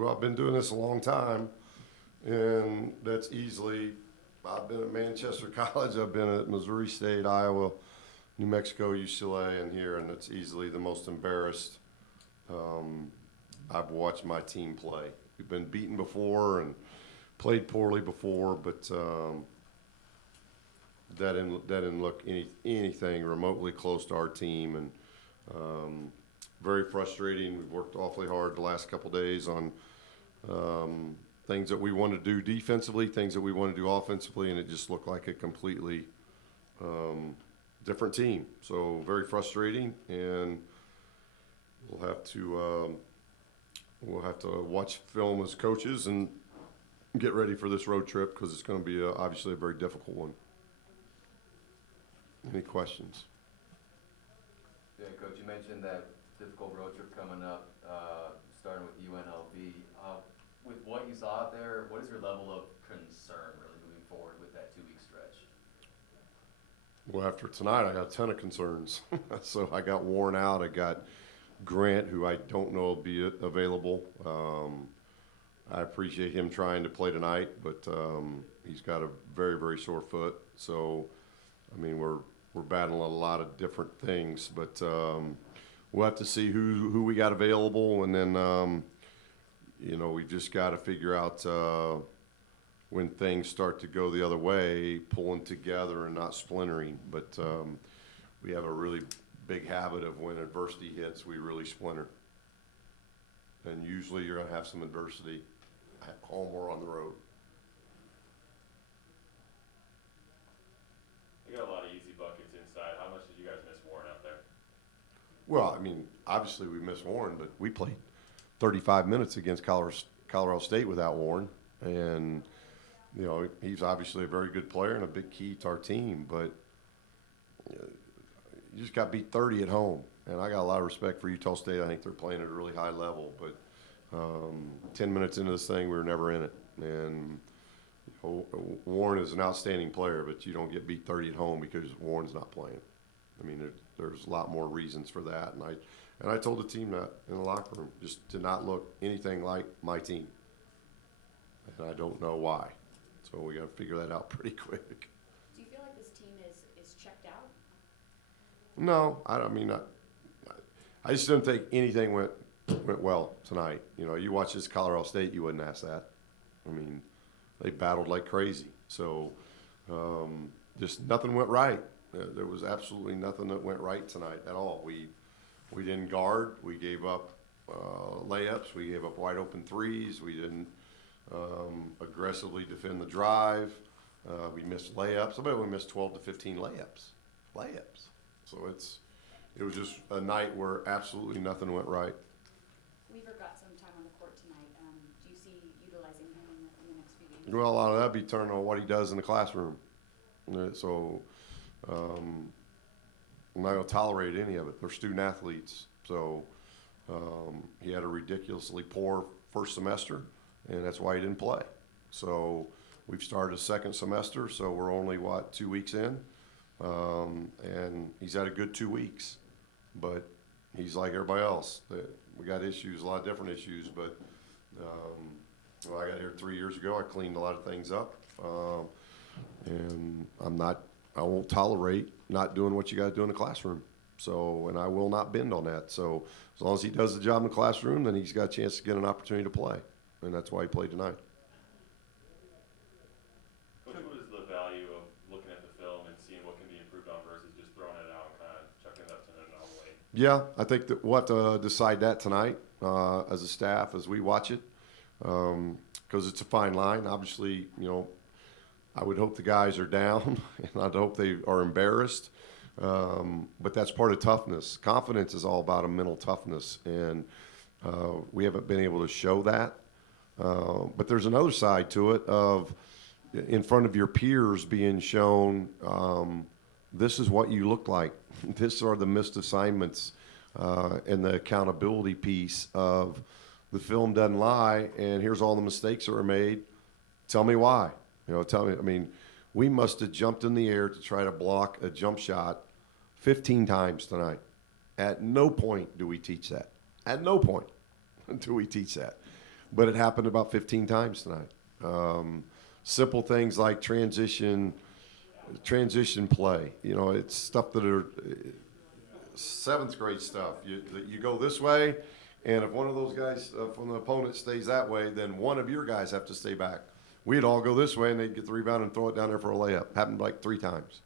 Well, I've been doing this a long time, and that's easily. I've been at Manchester College. I've been at Missouri State, Iowa, New Mexico, UCLA, and here, and it's easily the most embarrassed I've watched my team play. We've been beaten before and played poorly before, but that didn't look anything remotely close to our team, and very frustrating. We've worked awfully hard the last couple days on things that we want to do defensively, things that we want to do offensively, and it just looked like a completely different team. So very frustrating, and we'll have to watch film as coaches and get ready for this road trip because it's going to be obviously a very difficult one. Any questions? Yeah, Coach, you mentioned that difficult road trip coming up, starting with UNLV. With what you saw out there, what is your level of concern really moving forward with that 2-week stretch? Well, after tonight, I got a ton of concerns. So I got worn out. I got Grant, who I don't know will be available. I appreciate him trying to play tonight, but he's got a very, very sore foot. So, I mean, we're battling a lot of different things, but we'll have to see who we got available, and then we just got to figure out when things start to go the other way, pulling together and not splintering. But we have a really big habit of when adversity hits, we really splinter. And usually you're going to have some adversity at home or on the road. You got a lot of easy buckets inside. How much did you guys miss Warren out there? Well, I mean, obviously we missed Warren, but we played 35 minutes against Colorado State without Warren. And, he's obviously a very good player and a big key to our team, but you just got beat 30 at home. And I got a lot of respect for Utah State. I think they're playing at a really high level, but 10 minutes into this thing, we were never in it. And Warren is an outstanding player, but you don't get beat 30 at home because Warren's not playing. I mean, there's a lot more reasons for that. And I told the team that in the locker room, just to not look anything like my team. And I don't know why. So we got to figure that out pretty quick. Do you feel like this team is checked out? No, I just didn't think anything went well tonight. You watch this Colorado State, you wouldn't ask that. I mean, they battled like crazy. So just nothing went right. There was absolutely nothing that went right tonight at all. We didn't guard. We gave up layups. We gave up wide open threes. We didn't aggressively defend the drive. We missed layups. I bet we missed 12 to 15 layups. So it was just a night where absolutely nothing went right. Weaver got some time on the court tonight. Do you see utilizing him in the next few games? Well, a lot of that be turned on what he does in the classroom. So I'm not going to tolerate any of it. They're student athletes. So he had a ridiculously poor first semester, and that's why he didn't play. So we've started a second semester, so we're only, 2 weeks in? And he's had a good 2 weeks. But he's like everybody else. We got issues, a lot of different issues, but I got here 3 years ago. I cleaned a lot of things up. And I won't tolerate not doing what you got to do in the classroom. So, and I will not bend on that. So as long as he does the job in the classroom, then he's got a chance to get an opportunity to play. And that's why he played tonight. Coach, what is the value of looking at the film and seeing what can be improved on versus just throwing it out and kind of chucking it up to an away? Yeah, I think that we'll have to decide that tonight as a staff as we watch it because it's a fine line. Obviously, I would hope the guys are down, and I'd hope they are embarrassed. But that's part of toughness. Confidence is all about a mental toughness, and we haven't been able to show that. But there's another side to it of in front of your peers being shown this is what you look like. These are the missed assignments and the accountability piece of the film doesn't lie, and here's all the mistakes that were made. Tell me why. Tell me. I mean, we must have jumped in the air to try to block a jump shot 15 times tonight. At no point do we teach that. At no point do we teach that. but it happened about 15 times tonight. Simple things like transition play. You know, it's stuff that are seventh grade stuff. You go this way, and if one of those guys from the opponent stays that way, then one of your guys have to stay back. We'd all go this way, and they'd get the rebound and throw it down there for a layup. Happened like 3 times.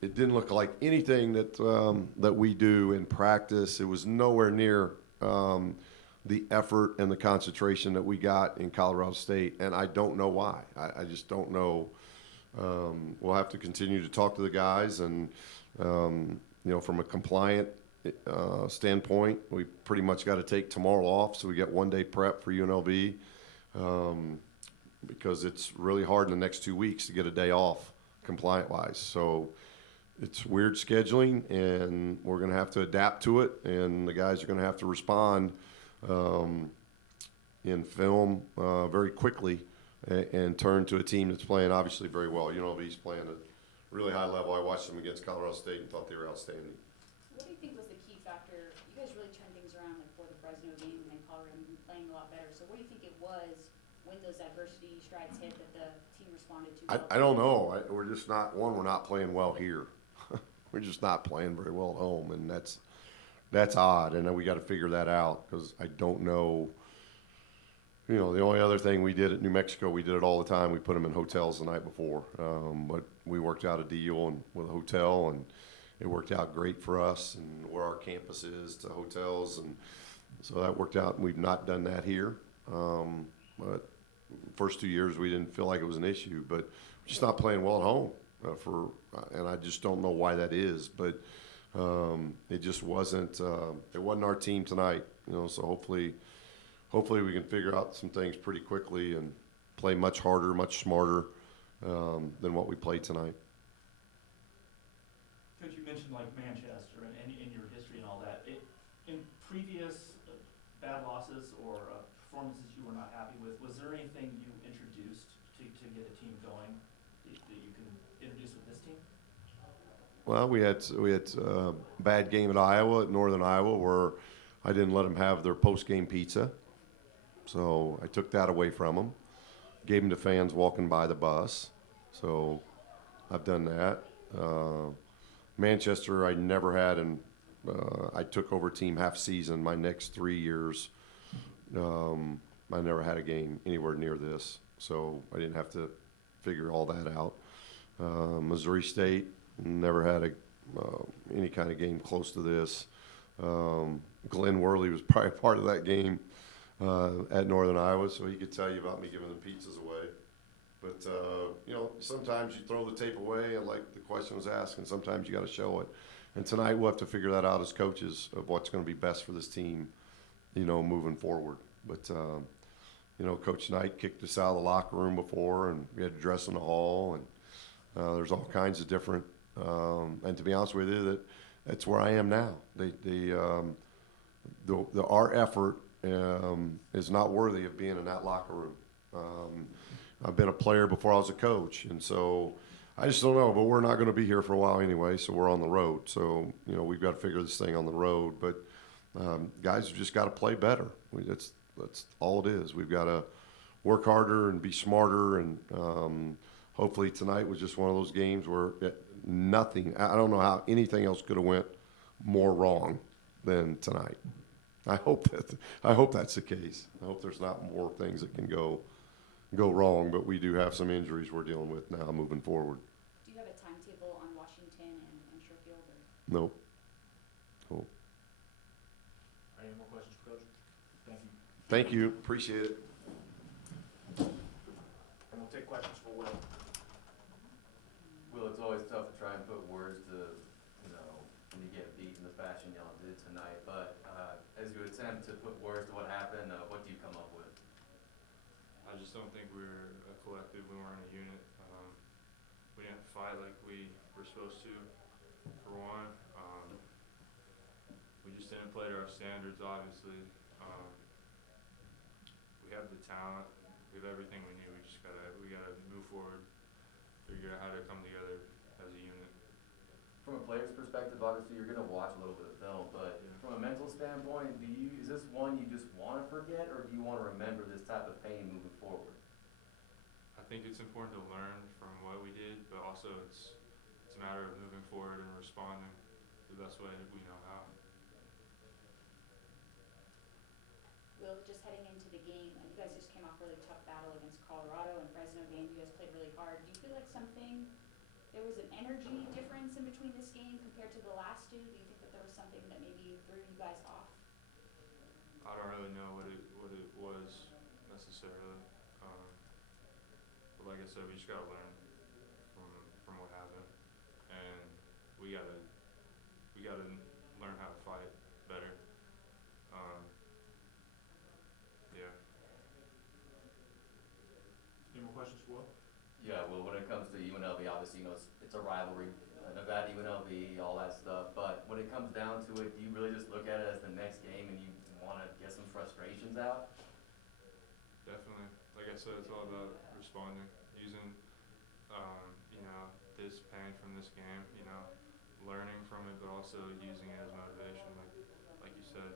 It didn't look like anything that we do in practice. It was nowhere near the effort and the concentration that we got in Colorado State, and I don't know why. I just don't know. We'll have to continue to talk to the guys, and from a compliant standpoint, we pretty much got to take tomorrow off, so we get 1 day prep for UNLV, because it's really hard in the next 2 weeks to get a day off compliant-wise. So it's weird scheduling, and we're going to have to adapt to it, and the guys are going to have to respond in film very quickly and turn to a team that's playing obviously very well. UNLV's playing at a really high level. I watched them against Colorado State and thought they were outstanding. What do you think was the key factor? You guys really turned things around like for the Fresno game, and then Colorado playing a lot better. So what do you think it was when those adversity strides hit that the team responded to? I don't know. We're just not, we're not playing well here. We're just not playing very well at home, and that's odd. And then we got to figure that out, because I don't know. The only other thing we did at New Mexico, we did it all the time. We put them in hotels the night before, but we worked out a deal with a hotel, and it worked out great for us and where our campus is to hotels, and so that worked out. And we've not done that here, but first 2 years we didn't feel like it was an issue, but we're just not playing well at home and I just don't know why that is, but it just wasn't. It wasn't our team tonight, So hopefully we can figure out some things pretty quickly and play much harder, much smarter than what we played tonight. Coach, you mentioned like Manchester and in your history and all that. In previous bad losses or performances you were not happy with, was there anything you introduced to get a team going that you can introduce with this team? Well, we had a bad game at Iowa, at Northern Iowa, where I didn't let them have their post-game pizza. So I took that away from them, gave them to fans walking by the bus. So I've done that. Manchester, I never had, and I took over team half season. My next 3 years, I never had a game anywhere near this. So I didn't have to figure all that out. Missouri State, never had any kind of game close to this. Glenn Worley was probably part of that game at Northern Iowa, so he could tell you about me giving them pizzas away. But, sometimes you throw the tape away, and like the question was asked, and sometimes you got to show it. And tonight we'll have to figure that out as coaches of what's going to be best for this team, moving forward. But, Coach Knight kicked us out of the locker room before, and we had to dress in the hall, and there's all kinds of different and to be honest with you, that's where I am now. Our effort is not worthy of being in that locker room. I've been a player before I was a coach, and so I just don't know. But we're not going to be here for a while anyway, so we're on the road. So we've got to figure this thing on the road. But guys have just got to play better. That's all it is. We've got to work harder and be smarter, and hopefully tonight was just one of those games where nothing. I don't know how anything else could have went more wrong than tonight. I hope that's the case. I hope there's not more things that can go wrong, but we do have some injuries we're dealing with now moving forward. Do you have a timetable on Washington and Sherfield? Nope. Any more questions for Coach? Thank you. Thank you. Appreciate it. And we'll take questions for Will. Will, it's always tough to try and put words to, when you get beat in the fashion y'all did tonight, but as you attempt to put words to what happened, what do you come up with? I just don't think we were a collective. We weren't a unit. We didn't fight like we were supposed to, for one. We just didn't play to our standards, obviously. We have the talent. We have everything we need. We gotta move forward, figure out how to come together as a unit. From a player's perspective, obviously you're gonna watch a little bit of film, but Yeah. from a mental standpoint, is this one you just wanna forget, or do you wanna remember this type of pain moving forward? I think it's important to learn from what we did, but also it's a matter of moving forward and responding the best way we know how. Will, just heading into the game, you guys just came off a really tough battle against Colorado and Fresno game. You guys played really hard. Do you feel like there was an energy difference in between this game compared to the last two? Do you think that there was something that maybe threw you guys off? I don't really know what it was necessarily. But like I said, we just gotta learn from what happened, and we gotta learn how to fight better. Yeah. Any more questions for Will? Yeah, well, when it comes to UNLV, obviously, it's a rivalry, Nevada, UNLV, all that stuff, but when it comes down to it, do you really just look at it as the next game and you wanna get some frustrations out? Definitely. Like I said, it's all about responding, using, this pain from this game, learning from it, but also using it as motivation. Like you said,